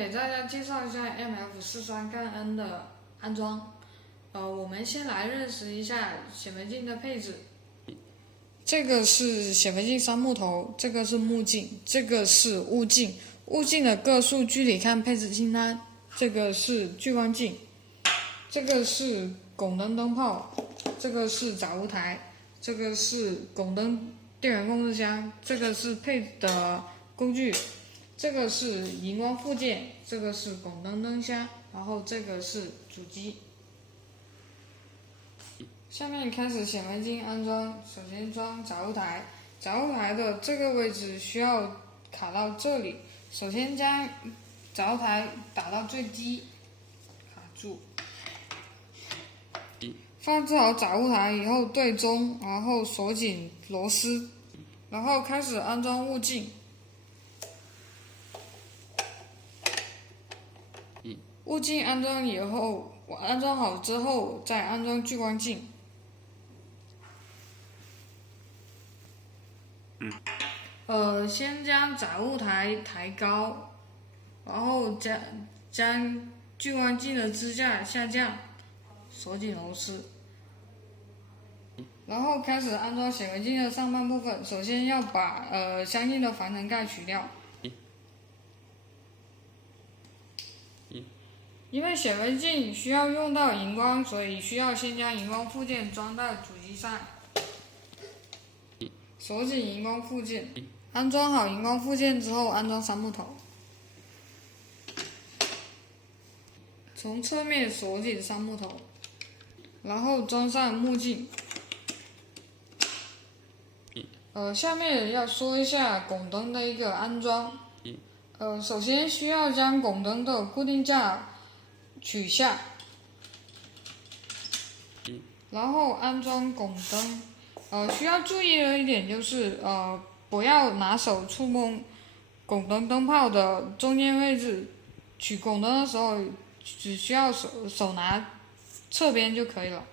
给大家介绍一下 MF43-N 的安装。我们先来认识一下显微镜的配置。这个是显微镜3木头，这个是目镜，这个是物镜。物镜的个数具体看配置清单。这个是聚光镜，这个是汞灯灯泡，这个是载物台，这个是汞灯电源控制箱，这个是配的工具，这个是荧光附件，这个是汞灯灯箱，然后这个是主机。下面开始显微镜安装，首先装载物台，载物台的这个位置需要卡到这里，首先将载物台打到最低，卡住。放置好载物台以后对中，然后锁紧螺丝，然后开始安装物镜。物镜安装以后，安装好之后再安装聚光镜。先将载物台抬高，然后将聚光镜的支架下降，锁紧螺丝。然后开始安装显微镜的上半部分，首先要把相应的防尘盖取掉。因为显微镜需要用到荧光，所以需要先将荧光附件装到主机上，锁紧荧光附件。安装好荧光附件之后，安装3木头，从侧面锁紧3木头，然后装上目镜。下面要说一下汞灯的一个安装。首先需要将汞灯的固定架取下，然后安装汞灯。需要注意的一点就是不要拿手触摸汞灯灯泡的中间位置，取汞灯的时候只需要手拿侧边就可以了。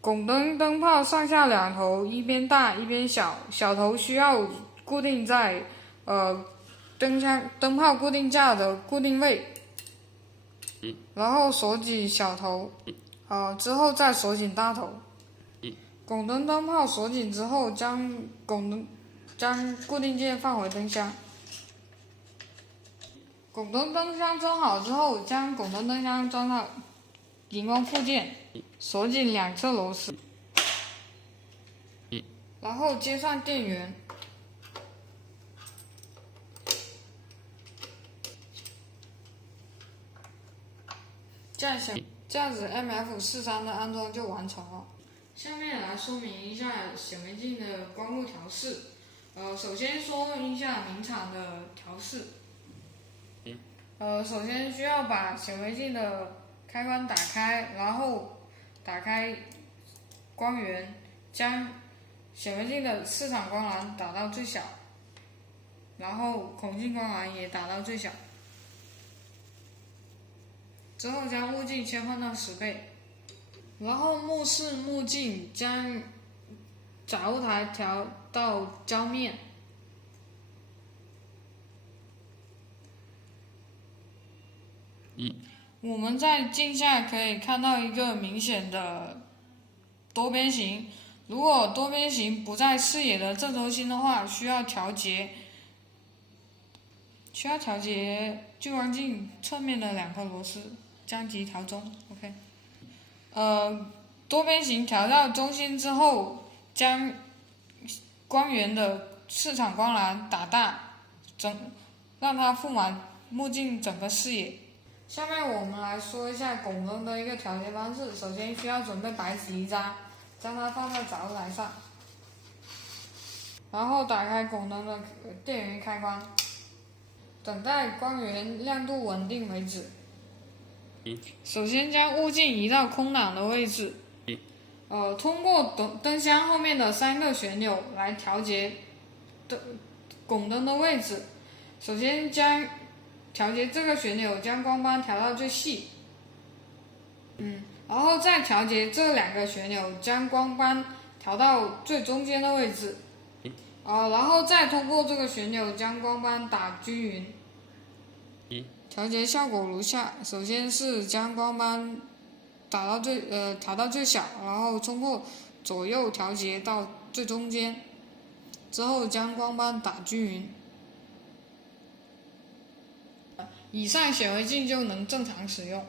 汞灯灯泡上下两头一边大一边小，小头需要固定在灯泡固定架的固定位，然后锁紧小头，之后再锁紧大头。汞灯灯泡锁紧之后，将固定件放回灯箱。汞灯灯箱装好之后，将汞灯灯箱装到荧光附件，锁紧两侧螺丝，然后接上电源。这样子 MF43 的安装就完成了。下面来说明一下显微镜的光路调试。首先说一下明场的调试。首先需要把显微镜的开关打开，然后打开光源，将显微镜的市场光囊打到最小，然后孔径光囊也打到最小。之后将物镜切换到10倍，然后目视目镜将载物台调到焦面。我们在镜下可以看到一个明显的多边形，如果多边形不在视野的正中心的话，需要调节聚光镜侧面的2颗螺丝，将其调中。OK。多边形调到中心之后，将光源的市场光囊打大，让它覆满目镜整个视野。下面我们来说一下汞灯的一个调节方式。首先需要准备白纸1张，将它放在载物台上，然后打开汞灯的电源开关，等待光源亮度稳定为止。首先将物镜移到空档的位置，通过灯箱后面的3个旋钮来调节汞灯的位置。首先调节这个旋钮，将光斑调到最细，然后再调节这2个旋钮，将光斑调到最中间的位置，然后再通过这个旋钮将光斑打均匀。调节效果如下：首先是将光斑调到最小，然后通过左右调节到最中间，之后将光斑打均匀。以上显微镜就能正常使用。